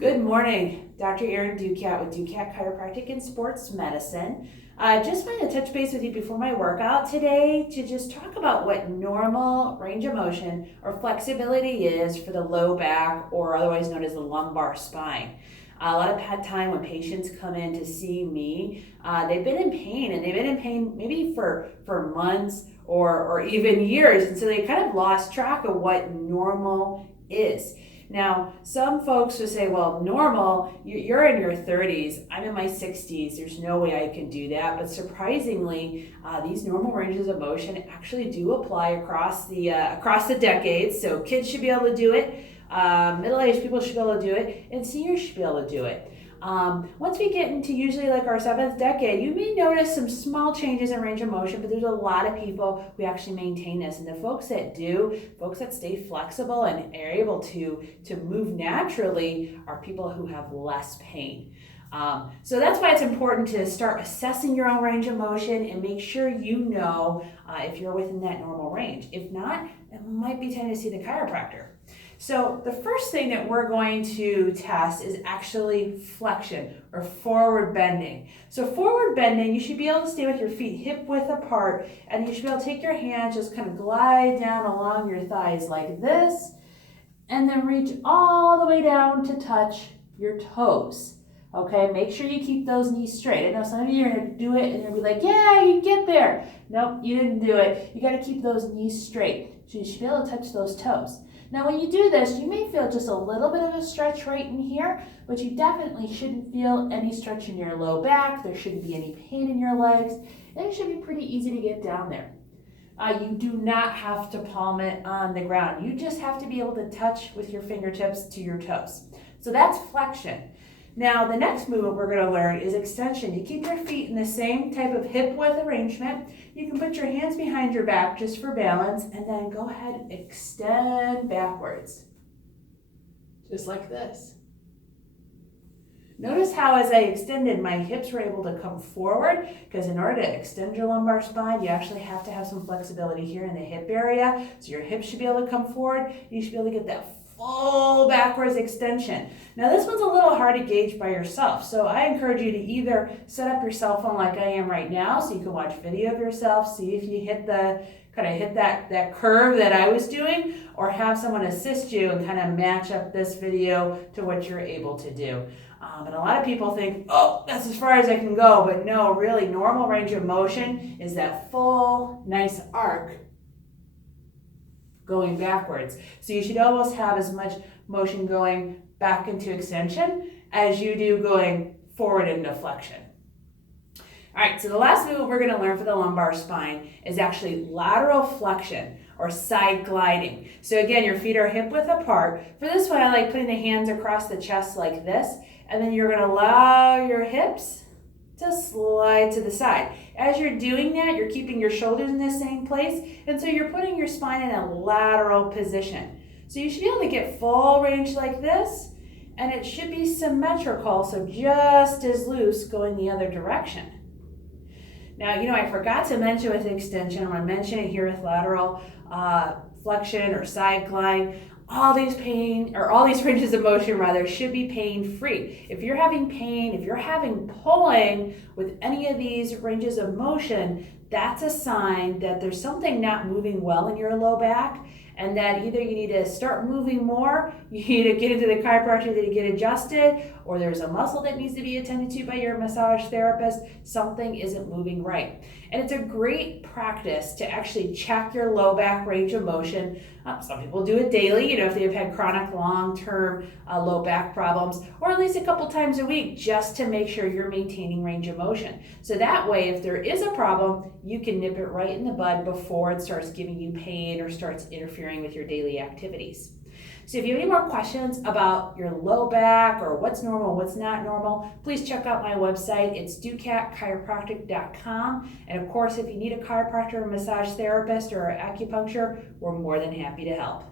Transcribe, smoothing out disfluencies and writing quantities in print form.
Good morning, Dr. Erin Ducat with Ducat Chiropractic and Sports Medicine. Just wanted to touch base with you before my workout today to just talk about what normal range of motion or flexibility is for the low back, or otherwise known as the lumbar spine. A lot of time when patients come in to see me, they've been in pain, and they've been in pain maybe for months or even years, and so they kind of lost track of what normal is. Now, some folks will say, well, normal, you're in your 30s, I'm in my 60s, there's no way I can do that. But surprisingly, these normal ranges of motion actually do apply across the decades. So kids should be able to do it, middle-aged people should be able to do it, and seniors should be able to do it. Once we get into usually like our 7th decade, you may notice some small changes in range of motion, but there's a lot of people who actually maintain this. And the folks that do, folks that stay flexible and are able to move naturally, are people who have less pain. So that's why it's important to start assessing your own range of motion and make sure you know if you're within that normal range. If not, it might be time to see the chiropractor. So the first thing that we're going to test is actually flexion or forward bending. So forward bending, you should be able to stay with your feet hip width apart, and you should be able to take your hands, just kind of glide down along your thighs like this, and then reach all the way down to touch your toes. Okay, make sure you keep those knees straight. I know some of you are going to do it and you'll be like, yeah, you get there. Nope, you didn't do it. You got to keep those knees straight. So you should be able to touch those toes. Now when you do this, you may feel just a little bit of a stretch right in here, but you definitely shouldn't feel any stretch in your low back. There shouldn't be any pain in your legs, and it should be pretty easy to get down there. You do not have to palm it on the ground. You just have to be able to touch with your fingertips to your toes. So that's flexion. Now the next movement we're going to learn is extension. You keep your feet in the same type of hip width arrangement. You can put your hands behind your back just for balance, and then go ahead and extend backwards. Just like this. Notice how as I extended, my hips were able to come forward, because in order to extend your lumbar spine, you actually have to have some flexibility here in the hip area. So your hips should be able to come forward. You should be able to get that full backwards extension. Now this one's a little hard to gauge by yourself, so I encourage you to either set up your cell phone like I am right now, so you can watch video of yourself, see if you hit that curve that I was doing, or have someone assist you and kind of match up this video to what you're able to do. And a lot of people think, oh, that's as far as I can go, but no, really, normal range of motion is that full, nice arc going backwards. So you should almost have as much motion going back into extension as you do going forward into flexion. All right, so the last movement we're going to learn for the lumbar spine is actually lateral flexion or side gliding. So again, your feet are hip width apart. For this one, I like putting the hands across the chest like this, and then you're going to allow your hips to slide to the side. As you're doing that, you're keeping your shoulders in the same place, and so you're putting your spine in a lateral position. So you should be able to get full range like this, and it should be symmetrical, so just as loose going the other direction. Now, I forgot to mention with extension, I'm going to mention it here with lateral flexion or side glide. All these ranges of motion should be pain-free. If you're having pain, if you're having pulling with any of these ranges of motion, that's a sign that there's something not moving well in your low back, and that either you need to start moving more, you need to get into the chiropractor to get adjusted, or there's a muscle that needs to be attended to by your massage therapist. Something isn't moving right. And it's a great practice to actually check your low back range of motion. Some people do it daily, if they've had chronic long-term low back problems, or at least a couple times a week, just to make sure you're maintaining range of motion. So that way, if there is a problem, you can nip it right in the bud before it starts giving you pain or starts interfering with your daily activities. So if you have any more questions about your low back or what's normal, what's not normal, please check out my website. It's ducatchiropractic.com. And of course, if you need a chiropractor, a massage therapist, or acupuncture, we're more than happy to help.